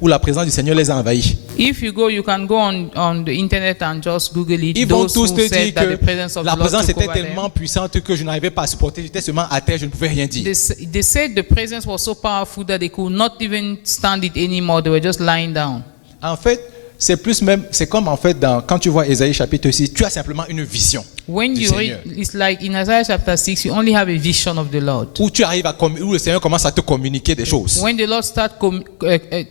où la présence du Seigneur les a envahis. If you go, you can go on the internet and just Google it. Ils vont Those tous who te said dire that que the presence of la the Lord présence took était over them. tellement puissante que je n'arrivais pas à supporter. J'étais seulement à terre, je ne pouvais rien dire. They said the presence was so powerful that they could not even stand it anymore. They were just lying down. En fait, c'est plus même, c'est comme en fait quand tu vois Ésaïe chapitre 6, tu as simplement une vision When du you Seigneur. read, it's like in Isaiah chapter 6, you only have a vision of the Lord. Où tu arrives où le Seigneur commence à te communiquer des choses. When the Lord starts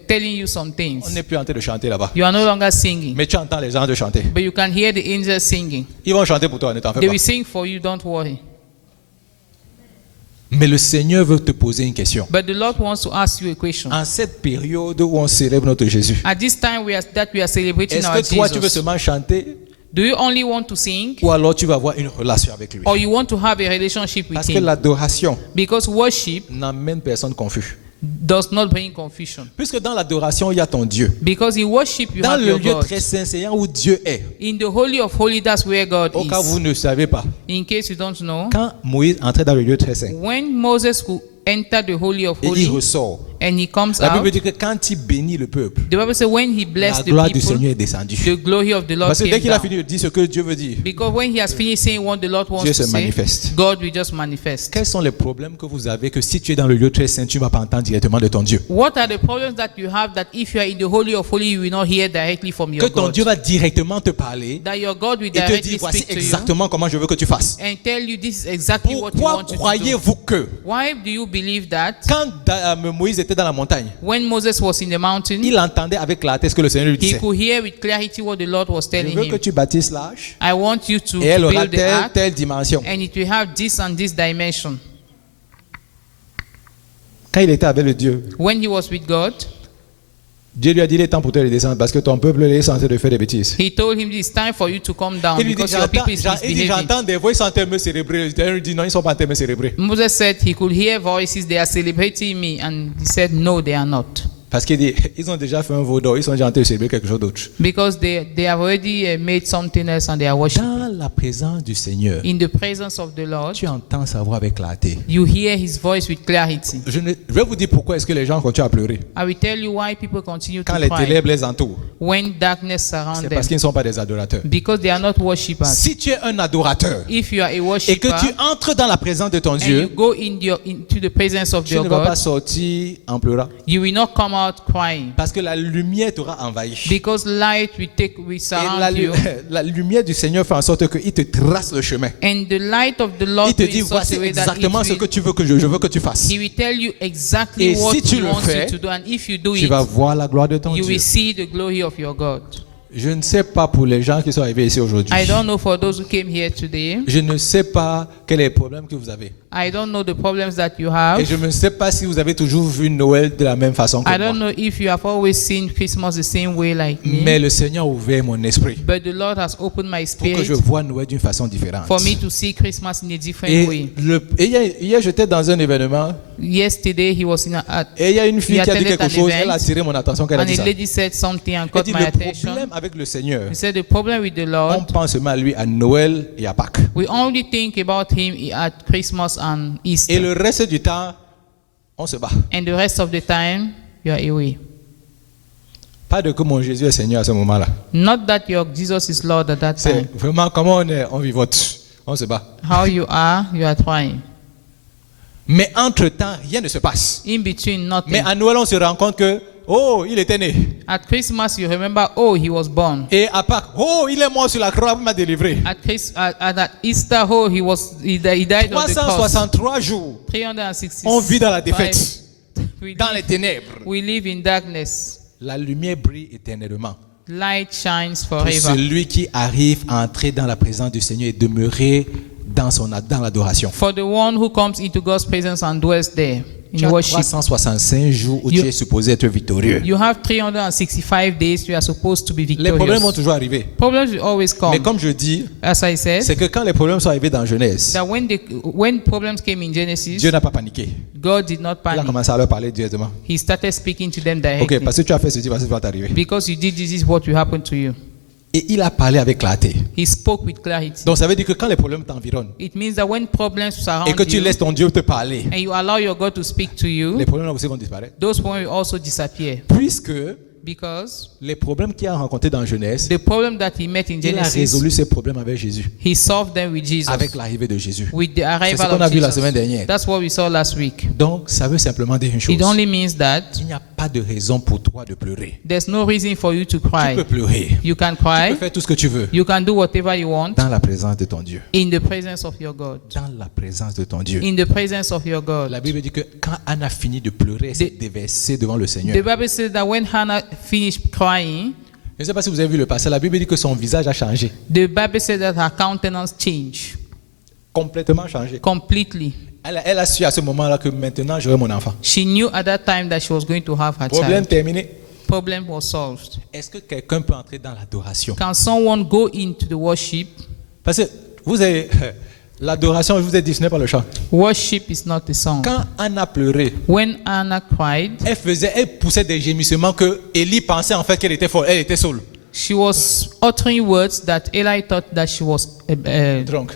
telling you some On things, n'est plus en train de chanter là-bas. you are no longer singing, Mais tu entends les gens de chanter. but you can hear the angels singing. Ils vont chanter pour toi, ne t'en fais They pas. will sing for you, don't worry. Mais le Seigneur veut te poser une question. But the Lord wants to ask you a question. En cette période où on célèbre notre Jésus, At this time we are celebrating est-ce our que toi tu veux Jesus, seulement chanter do you only want to sing, ou alors tu vas avoir une relation avec lui? or you want to have a relationship with Parce que Him? l'adoration Because worship n'amène personne confus. does not bring confusion. Puisque dans l'adoration, il y a ton Dieu. Because in worship you Dans have le your lieu God. très saint, c'est là où Dieu est. In the Holy of Holies, that's where God Au cas où vous is. ne savez pas, In case you don't know, quand Moïse entrait dans le lieu très saint when Moses could enter the Holy of et il Holies ressort, and he comes la Bible out, dit que quand il bénit le peuple, the Bible says when he la blessed the gloire du people, Seigneur est descendue. the glory of the Lord Parce que dès came qu'il a down. fini de dire ce que Dieu veut dire, Because when he has finished saying what the Lord wants Dieu to se say, manifeste. God will just manifest. Quels sont les problèmes que vous avez que si tu es dans le lieu très saint, tu ne vas pas entendre directement de ton Dieu? What are the problems that you have that if you are in the Holy of Holies, you will not hear directly from Que your ton God? Dieu va directement te parler That your God will et te directly dire voici speak to you exactement comment je veux que tu fasses. and tell you this is exactly what you Pourquoi want you to do. croyez-vous que Why do you believe that quand Moïse était dans la montagne, when Moses was in the mountain, il entendait avec clarté ce que le Seigneur lui he disait? could hear with clarity what the Lord was Je telling veux que him? tu bâtisses l'arche I want you to et elle aura build the telle, ark telle dimension. and it will have this and this dimension. Quand il était avec le Dieu, When he was with God, Dieu lui a dit il est temps pour toi de descendre parce que ton peuple est censé de faire des bêtises. he told him it's time for you to come down Il lui dit because your people is il dit misbehaving. j'entends des voix, ils sont en train de me célébrer. Le Seigneur lui dit non, ils ne sont pas en train de me célébrer. Moses said he could hear voices, they are celebrating me, and he said no, they are not. Parce qu'il dit ils ont déjà fait un veau d'or, ils sont déjà en train de célébrer quelque chose d'autre. Because they have already made something else and they are worshiping. Dans la présence du Seigneur, In the presence of the Lord, tu entends sa voix avec clarté. you hear his voice with clarity. Je vais vous dire pourquoi est-ce que les gens continuent à pleurer I will tell you why people continue quand to les cry ténèbres les entourent. when darkness surrounds C'est them. parce qu'ils ne sont pas des adorateurs. Because they are not worshippers. Si tu es un adorateur If you are a et que worshipper tu entres dans la présence de ton and you Dieu, go into the presence of tu your ne vas pas God, sortir en pleurant. you will not come out crying. Parce que la lumière t'aura envahi. Because light will Et surround you. la lumière du Seigneur fait en sorte qu'il te trace le chemin. And the light of the Lord Il te will dit in such voici a way that exactement ce que tu veux que je veux que tu fasses. He will tell you exactly Et what si tu he le wants fais, you to do. And if you do Tu vas it, voir la gloire de ton you Dieu. will see the glory of your God. Je ne sais pas pour les gens qui sont arrivés ici aujourd'hui. I don't know for those who came here today. Je ne sais pas quel est le problème que vous avez. I don't know the problems that you Et have. je ne sais pas si vous avez toujours vu Noël de la même façon que I don't moi. know if you have always seen Christmas the same way like me. Mais le Seigneur a ouvert mon esprit But the Lord has opened my pour que je spirit voie Noël d'une façon différente. for me to see Christmas in a different Et, way. hier, j'étais dans un événement Yesterday he was et il y a une fille He qui a dit attended quelque an chose. event, Elle a attiré mon attention quand elle a and dit a ça. lady said something and Elle caught dit my le attention. problème avec le Seigneur, He said the problem with the on Lord, pense seulement à lui à Noël et à Pâques. we only think about him at Christmas and Et Easter. le reste du temps, on se bat. And the rest of the time, you are away. Pas de que mon Jésus est Seigneur à ce moment-là. Not that your Jesus is Lord at that C'est time. vraiment comment on est, on vivote, on se bat. How you are trying. Mais entre-temps, rien ne se passe. In between, nothing. Mais à Noël, on se rend compte que, oh, il était né. At Christmas, you remember, oh, he was born. Et à Pâques, oh, il est mort sur la croix, il m'a délivré. At Easter, oh, he died on the cross. 363 jours, 366. on vit dans la défaite, We dans les live, ténèbres. we live in darkness. La lumière brille éternellement. Light shines Pour forever. celui qui arrive à entrer dans la présence du Seigneur et demeurer dans l'adoration. For the one who comes into God's presence and dwells there Tu in as worship. 365 jours où You- tu es supposé être victorieux. You have 365 days you are supposed to be Les problèmes vont victorious. toujours arriver. Problems will always Mais come. comme je dis, As I said, c'est que quand les problèmes sont arrivés dans Genèse, that when problems came in Genesis, Dieu n'a pas paniqué. God did not Il a panic. commencé à leur parler directement. He started speaking to them Ok, directly. parce que tu as fait ceci, voici ce qui va t'arriver. Because you did this is what will happen to you. Et il a parlé avec clarté. He spoke with clarity. Donc ça veut dire que quand les problèmes t'environnent It means that when problems et surround que tu you laisses ton Dieu te parler, and you allow your God to speak to you, les problèmes aussi vont disparaître. those problems will also disappear. Puisque Because les problèmes qu'il a rencontrés dans Genèse, the problem that he met in il a Genesis, résolu ces problèmes avec Jésus, he solved them with Jesus. avec l'arrivée de Jésus. With the C'est ce arrival qu'on a of vu la semaine Jesus. dernière. That's what we saw last week. Donc ça veut simplement dire une chose. It only means that Il n'y a pas de raison pour toi de pleurer. There's no reason for you to Tu cry. peux pleurer. You can Tu cry. peux faire tout ce que tu veux. You can do whatever you want Dans la présence de ton Dieu. in the presence of your God. Dans la présence de ton Dieu. In the presence of your God. La Bible dit que quand Anne a fini de pleurer, elle s'est déversée devant le Seigneur. The Bible says that when Hannah finished crying, Je ne sais pas si vous avez vu le passage. La Bible dit que son visage a changé. the Bible says that her countenance changed Complètement changé. completely. Elle a su à ce moment-là que maintenant j'aurai mon enfant. She knew at that time that she was going to have her Problème child. terminé. Problem was solved. Est-ce que quelqu'un peut entrer dans l'adoration? Can someone go into the worship? Parce que vous avez l'adoration, je vous ai dit, ce n'est pas le chant. Worship is not a song. Quand Anne a pleuré, When Anna cried, elle poussait des gémissements que Élie pensait en fait qu'elle était folle, elle était saoule. she was uttering words that Eli thought that she was drunk.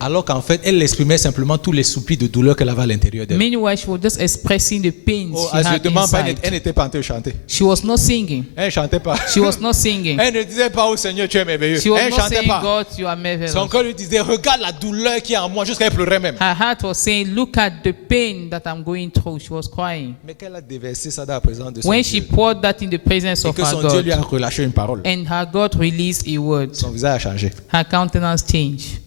Alors qu'en fait, elle exprimait simplement tous les soupirs de douleur qu'elle avait à l'intérieur d'elle. Meanwhile, she was just expressing the pains Oh, she had absolument pas, inside. elle n'était pas en train de chanter. She was not singing. Elle ne chantait pas. She was not singing. Elle ne disait pas au Seigneur, tu es merveilleux. She was Elle ne not chantait saying, pas. God, you are marvelous. Son cœur lui disait, regarde la douleur qui est en moi, jusqu'à elle pleurait même. Her heart was saying, look at the pain that I'm going through. She was crying. Mais qu'elle a déversé ça dans la présence de son When Dieu. she poured that in the presence Et of que her son Dieu lui a God, relâché une parole. and her God released a word, Son visage a changé. her countenance changed.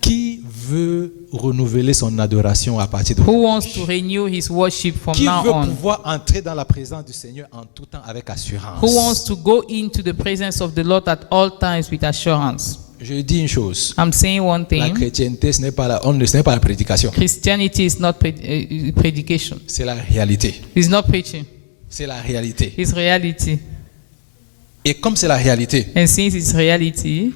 Qui veut renouveler son adoration à partir de Who wants to renew his worship from Qui now veut on? pouvoir entrer dans la présence du Seigneur en tout temps avec assurance? Who wants to go into the presence of the Lord at all times with assurance? Je dis une chose. I'm saying one La thing. chrétienté, ce n'est pas la prédication. Christianity is not predication. C'est la réalité. It's not preaching. C'est la réalité. It's reality. Et comme c'est la réalité, And since it's reality,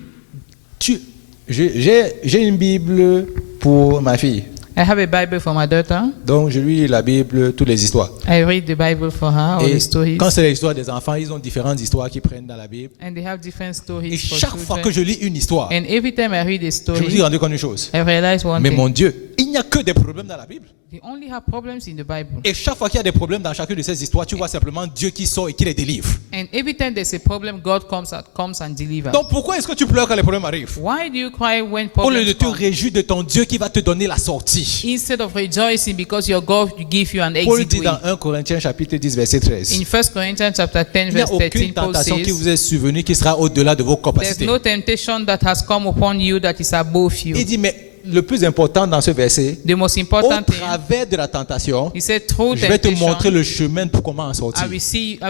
j'ai une Bible pour ma fille. I have a Bible for my daughter. Donc je lui lis la Bible, toutes les histoires. I read the Bible for her, all Et the stories. quand c'est l'histoire des enfants, ils ont différentes histoires qu'ils prennent dans la Bible. And they have different Et stories for chaque fois que children. je lis une histoire, And every time I read a je me dis story, rendu compte une chose. I realize one Mais thing. mon Dieu, il n'y a que des problèmes dans la Bible. They only have problems in the Bible. Et chaque fois qu'il y a des problèmes dans chacune de ces histoires, tu vois simplement Dieu qui sort et qui les délivre. And every time there's a problem, God comes and delivers. Donc pourquoi est-ce que tu pleures quand les problèmes arrivent? Why do you cry when Au lieu de problems te come? réjouir de ton Dieu qui va te donner la sortie. Instead of rejoicing because your God will give you an Paul exit dit way. dans 1 Corinthiens chapitre 10 verset 13. In 1 Corinthians chapter 10 Il n'y a verse aucune 13, Paul tentation qui says, vous est survenue qui sera au-delà de vos there's capacités. no temptation that has come upon you that is above you. Il dit, mais le plus important dans ce verset, The most au important thing, travers de la tentation, he said, through je vais te temptation, montrer le chemin pour comment en sortir. I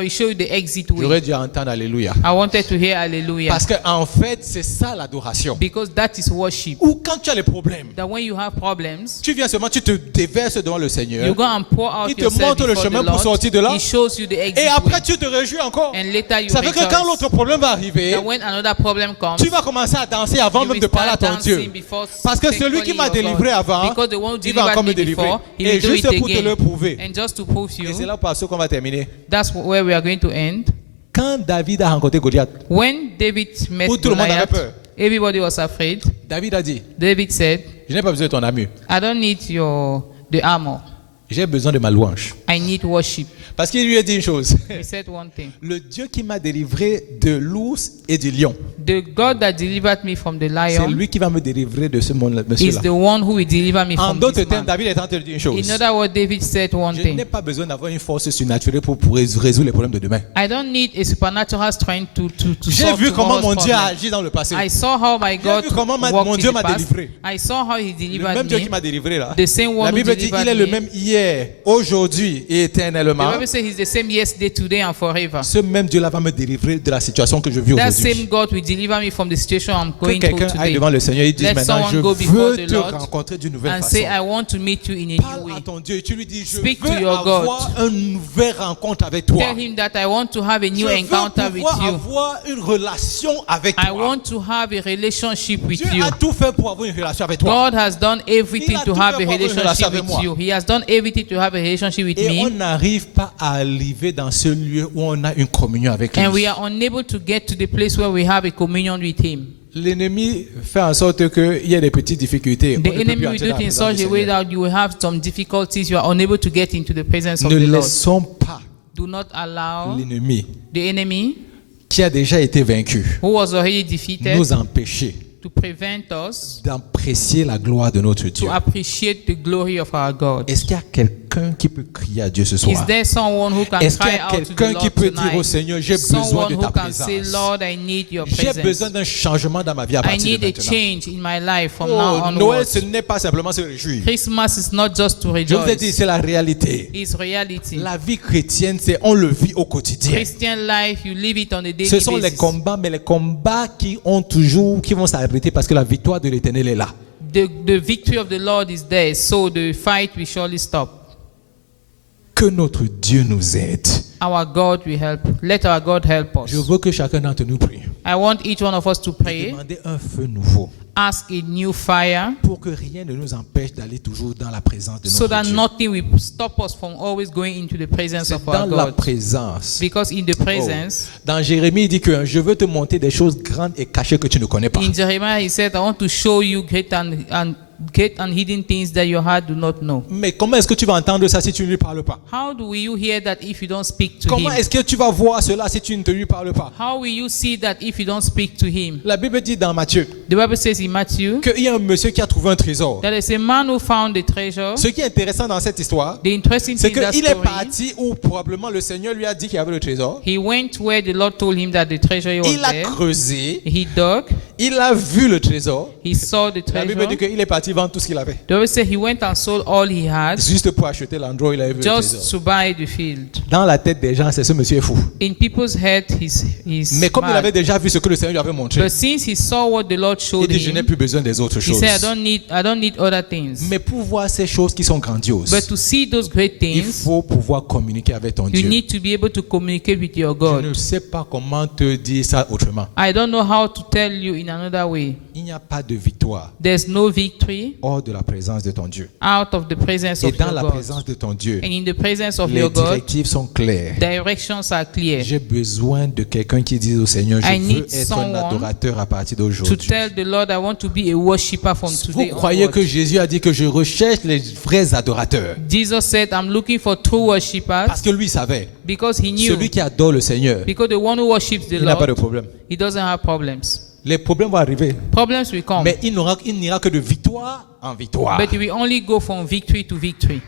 will show you the exit way. J'aurais dû entendre Alléluia. I wanted to hear hallelujah. Parce qu'en fait, c'est ça l'adoration. Because that is worship. Ou quand tu as les problèmes, That when you have problems, tu viens seulement, tu te déverses devant le Seigneur. you go and pour out Il te yourself montre le before chemin the pour Lord. sortir de là. He shows you the exit Et après, way. tu te réjouis encore. And later you Ça veut que quand rejoice. l'autre problème va arriver, That when another problem comes, tu vas commencer à danser avant you même will de parler à start ton Dieu. dancing before Parce que celui qui calling m'a your délivré God. avant, Because the one who il va encore me delivered me délivrer. before, he Et will do juste it pour te le again. prouver. And just to prove Et c'est you, là par ce qu'on va terminer. that's where we are going to end. Quand David a rencontré Goliath, When David met Où tout le monde avait Goliath, peur. everybody was afraid. David a dit, David said, je n'ai pas besoin de ton armure. I don't need the armor. J'ai besoin de ma louange. I need worship. Parce qu'il lui a dit une chose. He said one thing. Le Dieu qui m'a délivré de l'ours et du lion, The God that delivered me from the c'est lion lui qui va me délivrer de ce is monsieur-là. the one who will deliver me En from d'autres this termes, man. David est en train de dire une chose. In other words, David said one Je n'ai thing. pas besoin d'avoir une force surnaturelle pour résoudre les problèmes de demain. I don't need a supernatural strength to J'ai solve vu comment tomorrow's mon Dieu a problem. agi dans le passé. I saw how my God vu comment mon worked Dieu in m'a the past. délivré. I saw how He Le delivered même Dieu qui me. m'a délivré là. The same one La who Bible dit delivered il est le me. même hier, aujourd'hui et The éternellement. Bible says He's the same yesterday, today, and forever. Ce même Dieu là va me délivrer de la situation que je vis That aujourd'hui. same God will deliver me from the situation I'm Que going through quelqu'un aille today. devant le Seigneur et dise Let maintenant someone go je before veux the te Lord rencontrer d'une nouvelle And façon. say, I want to meet you in a new Parle way. à ton Dieu et tu lui dis je Speak to veux your God. avoir une nouvelle rencontre avec toi. Tell Him that I want to have a new Je veux encounter with pouvoir you. avoir une relation avec I toi. want to have a relationship with Dieu you. a tout fait pour avoir une relation avec toi. God has done everything Il a to tout have fait a pour avoir une relation relationship avec with moi. you. He has done everything to have a relationship with Et on me. n'arrive pas à arriver dans ce lieu où on a une communion avec And we lui. are unable to get to the place where we have a communion with Him. L'ennemi fait en sorte qu'il y ait des petites difficultés. On The ne peut plus enemy will entrer do dans la it in présence such du a way Seigneur. that you will have some difficulties. You are unable to get into the presence of Ne the Lord. laissons pas Do not allow l'ennemi the enemy, qui a déjà été vaincu who was already defeated, nous empêcher to prevent us d'apprécier la gloire de notre Dieu. to appreciate the glory of our God. Est-ce qu'il y a quelqu'un quelqu'un qui peut crier à Dieu ce Is soir? there someone who can Est-ce qu'il y cry a out to the quelqu'un qui Lord peut dire au tonight? Seigneur, j'ai besoin Someone de who ta can say, présence. Lord, I need your J'ai besoin presence. d'un changement dans ma vie à I partir de need a maintenant. change in my life from now Oh, Noël, onwards. ce n'est pas simplement se réjouir. Christmas is not just to Je vous ai dit, rejoice. c'est la réalité. It's reality. La vie chrétienne, c'est on le vit au quotidien. Christian life, you live it on a daily Ce sont les basis. combats, mais les combats qui vont s'arrêter parce que la victoire de l'Éternel est là. The victory of the Lord is there, so the fight will surely stop. Que notre Dieu nous aide. Our God will help. Let our God help us. Je veux que chacun d'entre nous prie. I want each one of us to pray, Demander un feu nouveau ask a new fire, pour que rien ne nous empêche d'aller toujours dans la présence de so notre that Dieu. nothing will stop us from always going into the presence C'est of dans our la God. présence. Because in the presence, Dans Jérémie, il dit que je veux te montrer des choses grandes et cachées que tu ne connais pas. in Jeremiah he said, I want to show you great and hidden things that your heart do not know. Mais comment est-ce que tu vas entendre ça si tu ne lui parles pas? How do you hear that if you don't speak to Comment him? est-ce que tu vas voir cela si tu ne te lui parles pas? How will you see that if you don't speak to him? La Bible dit dans Matthieu The Bible says in Matthew qu'il y a un monsieur qui a trouvé un trésor. that is a man who found the treasure. Ce qui est intéressant dans cette histoire, The interesting c'est thing in that qu'il est story, parti où probablement le Seigneur lui a dit qu'il y avait le trésor. he went where the Lord told him that the treasure was Il a there. creusé, He dug, il a vu le trésor. he saw the La Bible dit treasure. qu'il est parti vendre tout ce qu'il avait. The Bible says he went and sold all he had Juste pour acheter l'endroit où il avait vu le just trésor. to buy the field. Dans la tête des gens, c'est ce monsieur est fou. In people's head, he's Mais comme il mad. avait déjà vu ce que le Seigneur lui avait montré, But since he saw what the Lord il showed dit, je n'ai him, plus besoin des autres he choses. said, I don't need other things. Mais pour voir ces choses qui sont grandioses, But to see those great il things, faut pouvoir communiquer avec ton you Dieu. need to be able to communicate with your Je God. ne sais pas comment te dire ça autrement. I don't know how to tell you in another way. Il n'y a pas de victoire There's no victory hors de la présence de ton Dieu. out of the presence Et of dans your la God. présence de ton Dieu, And in the presence of les your God, directives sont claires. directions are clear. J'ai besoin de quelqu'un qui dise au Seigneur, je I veux need être un someone adorateur à partir To d'aujourd'hui. tell the Lord, I want to be a worshipper from Vous today croyez que onwards. Jésus a dit que je recherche les vrais adorateurs? Jesus said, I'm looking for true worshippers Parce que lui savait, because he knew. celui qui adore le Seigneur, Because the one who worships the il n'a pas de Lord, problème. he doesn't have problems. Les problèmes vont arriver, Problems will come, mais il n'ira que de victoire en victoire. but he will only go from victory to victory.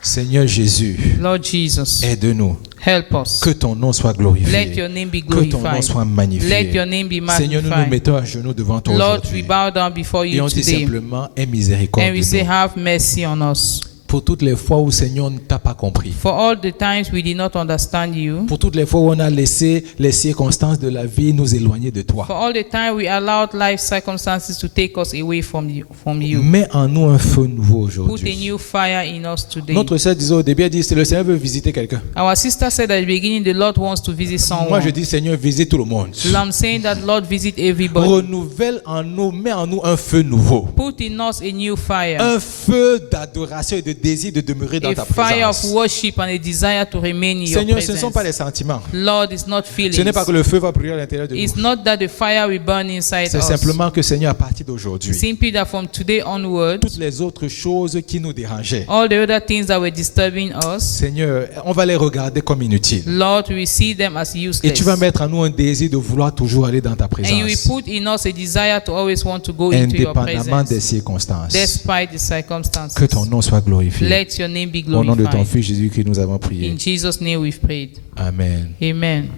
Seigneur Jésus, Lord Jesus, aide-nous. help us. Que ton nom soit glorifié. Let your name be Que ton nom glorified. soit magnifié. Let your name be Seigneur, nous nous magnified. mettons à genoux devant toi Lord, we aujourd'hui. bow down before Et you on dit today, simplement, aie miséricorde and we de say, nous. have mercy on us. Pour toutes les fois où, Seigneur, on ne t'a pas compris. For all the times we did not understand you, Pour toutes les fois où on a laissé les circonstances de la vie nous éloigner de toi. for all the time we allowed life circumstances to take us away from you. Mets en nous un feu nouveau Put a aujourd'hui. new fire in us today. Notre sœur disait au début, elle dit, c'est le Seigneur veut visiter quelqu'un. Our sister said at the beginning the Lord wants to visit Moi, someone. je dis, Seigneur, visite tout le monde. So I'm saying that Lord visit everybody. Renouvelle en nous, mets en nous un feu nouveau. Put in us a new fire. Un feu d'adoration et de désir de demeurer dans A ta fire of présence. worship and a desire to remain in your Seigneur, ce ne sont presence. pas les sentiments. Lord, it's not Ce n'est feelings. pas que le feu va brûler à l'intérieur de nous. It's not that the fire will burn inside C'est us. simplement que, Seigneur, à partir d'aujourd'hui, Simply that from today onwards, toutes les autres choses qui nous dérangeaient, all the other things that were disturbing us, Seigneur, on va les regarder comme inutiles. Lord, we will see them as Et useless. tu vas mettre en nous un désir de vouloir toujours aller dans ta And you will présence, put in us a desire to always want to go into your indépendamment des presence, circonstances. despite the circumstances. Que ton nom soit glorifié. Let your name be Au nom de ton glorified. Fils Jésus que nous avons prié. In Jesus' name we've prayed. Amen. Amen.